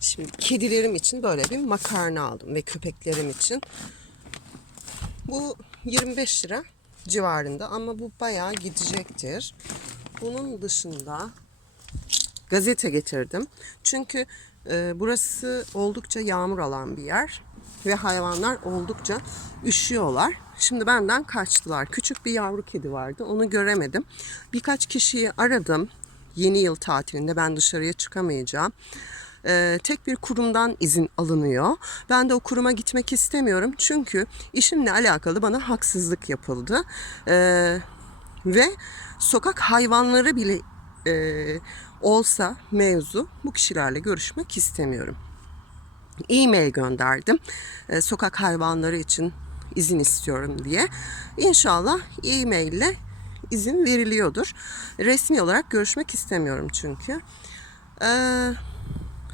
Şimdi kedilerim için böyle bir makarna aldım ve köpeklerim için. Bu 25 lira civarında ama bu bayağı gidecektir. Bunun dışında gazete getirdim. Çünkü e, burası oldukça yağmur alan bir yer ve hayvanlar oldukça üşüyorlar. Şimdi benden kaçtılar. Küçük bir yavru kedi vardı. Onu göremedim. Birkaç kişiyi aradım. Yeni yıl tatilinde ben dışarıya çıkamayacağım. E, tek bir kurumdan izin alınıyor. Ben de o kuruma gitmek istemiyorum. Çünkü işimle alakalı bana haksızlık yapıldı. E, ve sokak hayvanları bile e, olsa mevzu bu kişilerle görüşmek istemiyorum. E-mail gönderdim. E, sokak hayvanları için izin istiyorum diye. İnşallah e-mail ile izin veriliyordur. Resmi olarak görüşmek istemiyorum çünkü. Eee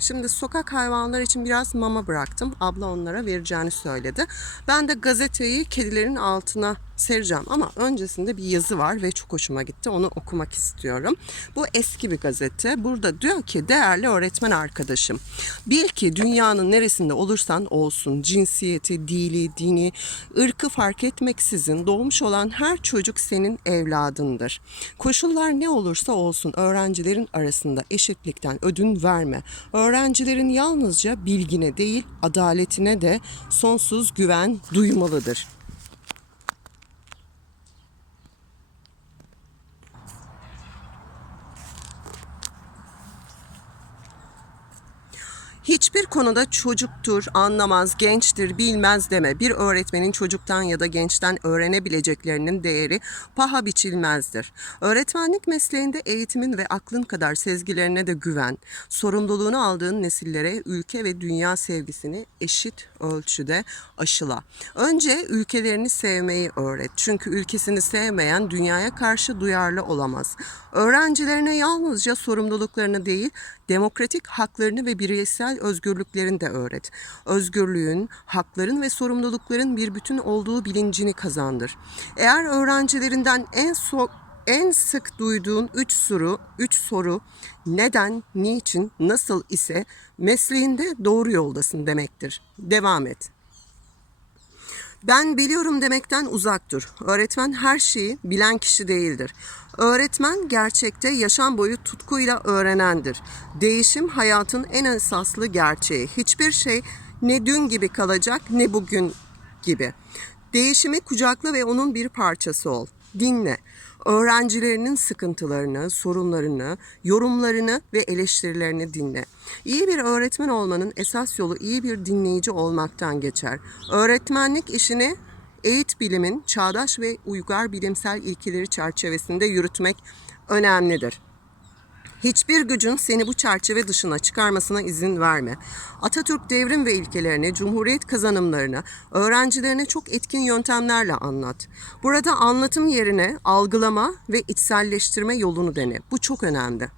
Şimdi sokak hayvanları için biraz mama bıraktım. Abla onlara vereceğini söyledi. Ben de gazeteyi kedilerin altına sereceğim ama öncesinde bir yazı var ve çok hoşuma gitti. Onu okumak istiyorum. Bu eski bir gazete. Burada diyor ki değerli öğretmen arkadaşım. Bil ki dünyanın neresinde olursan olsun cinsiyeti, dili, dini, ırkı fark etmeksizin doğmuş olan her çocuk senin evladındır. Koşullar ne olursa olsun öğrencilerin arasında eşitlikten ödün verme. Öğrencilerin yalnızca bilgine değil adaletine de sonsuz güven duymalıdır. Hiçbir konuda çocuktur, anlamaz, gençtir, bilmez deme. Bir öğretmenin çocuktan ya da gençten öğrenebileceklerinin değeri paha biçilmezdir. Öğretmenlik mesleğinde eğitimin ve aklın kadar sezgilerine de güven. Sorumluluğunu aldığın nesillere ülke ve dünya sevgisini eşit ölçüde aşıla. Önce ülkelerini sevmeyi öğret. Çünkü ülkesini sevmeyen dünyaya karşı duyarlı olamaz. Öğrencilerine yalnızca sorumluluklarını değil, demokratik haklarını ve bireysel özgürlüklerini de öğret. Özgürlüğün, hakların ve sorumlulukların bir bütün olduğu bilincini kazandır. Eğer öğrencilerinden en so en sık duyduğun üç soru, üç soru neden, niçin, nasıl ise mesleğinde doğru yoldasın demektir. Devam et. Ben biliyorum demekten uzak dur. Öğretmen her şeyi bilen kişi değildir. Öğretmen gerçekte yaşam boyu tutkuyla öğrenendir. Değişim hayatın en esaslı gerçeği. Hiçbir şey ne dün gibi kalacak ne bugün gibi. Değişimi kucakla ve onun bir parçası ol. Dinle. Öğrencilerinin sıkıntılarını, sorunlarını, yorumlarını ve eleştirilerini dinle. İyi bir öğretmen olmanın esas yolu iyi bir dinleyici olmaktan geçer. Öğretmenlik işini eğit bilimin çağdaş ve uygar bilimsel ilkeleri çerçevesinde yürütmek önemlidir. Hiçbir gücün seni bu çerçeve dışına çıkarmasına izin verme. Atatürk devrim ve ilkelerini, cumhuriyet kazanımlarını öğrencilerine çok etkin yöntemlerle anlat. Burada anlatım yerine algılama ve içselleştirme yolunu dene. Bu çok önemli.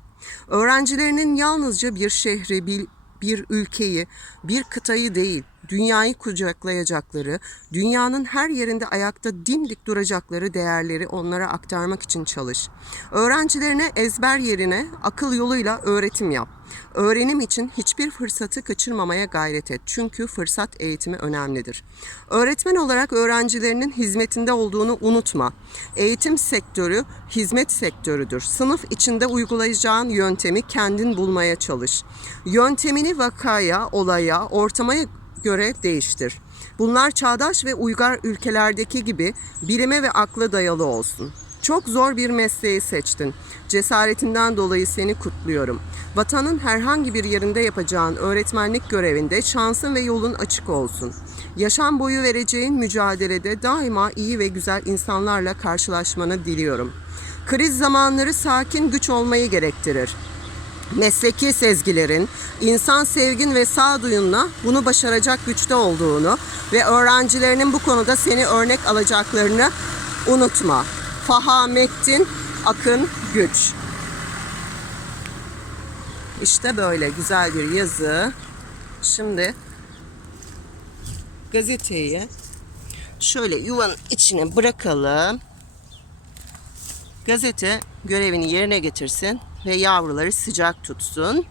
Öğrencilerinin yalnızca bir şehri, bir, bir ülkeyi, bir kıtayı değil, dünyayı kucaklayacakları, dünyanın her yerinde ayakta dimdik duracakları değerleri onlara aktarmak için çalış. Öğrencilerine ezber yerine akıl yoluyla öğretim yap. Öğrenim için hiçbir fırsatı kaçırmamaya gayret et. Çünkü fırsat eğitimi önemlidir. Öğretmen olarak öğrencilerinin hizmetinde olduğunu unutma. Eğitim sektörü hizmet sektörüdür. Sınıf içinde uygulayacağın yöntemi kendin bulmaya çalış. Yöntemini vakaya, olaya, ortamaya göre değiştir. Bunlar çağdaş ve uygar ülkelerdeki gibi bilime ve akla dayalı olsun. Çok zor bir mesleği seçtin. Cesaretinden dolayı seni kutluyorum. Vatanın herhangi bir yerinde yapacağın öğretmenlik görevinde şansın ve yolun açık olsun. Yaşam boyu vereceğin mücadelede daima iyi ve güzel insanlarla karşılaşmanı diliyorum. Kriz zamanları sakin güç olmayı gerektirir mesleki sezgilerin, insan sevgin ve sağduyunla bunu başaracak güçte olduğunu ve öğrencilerinin bu konuda seni örnek alacaklarını unutma. Fahamettin Akın Güç. İşte böyle güzel bir yazı. Şimdi gazeteyi şöyle yuvanın içine bırakalım. Gazete görevini yerine getirsin ve yavruları sıcak tutsun.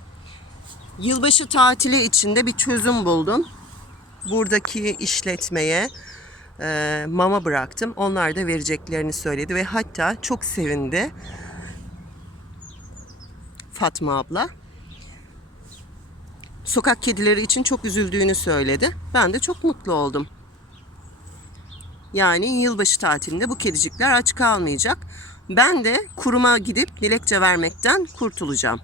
Yılbaşı tatili içinde bir çözüm buldum. Buradaki işletmeye e, mama bıraktım. Onlar da vereceklerini söyledi ve hatta çok sevindi Fatma abla. Sokak kedileri için çok üzüldüğünü söyledi. Ben de çok mutlu oldum. Yani yılbaşı tatilinde bu kedicikler aç kalmayacak. Ben de kuruma gidip dilekçe vermekten kurtulacağım.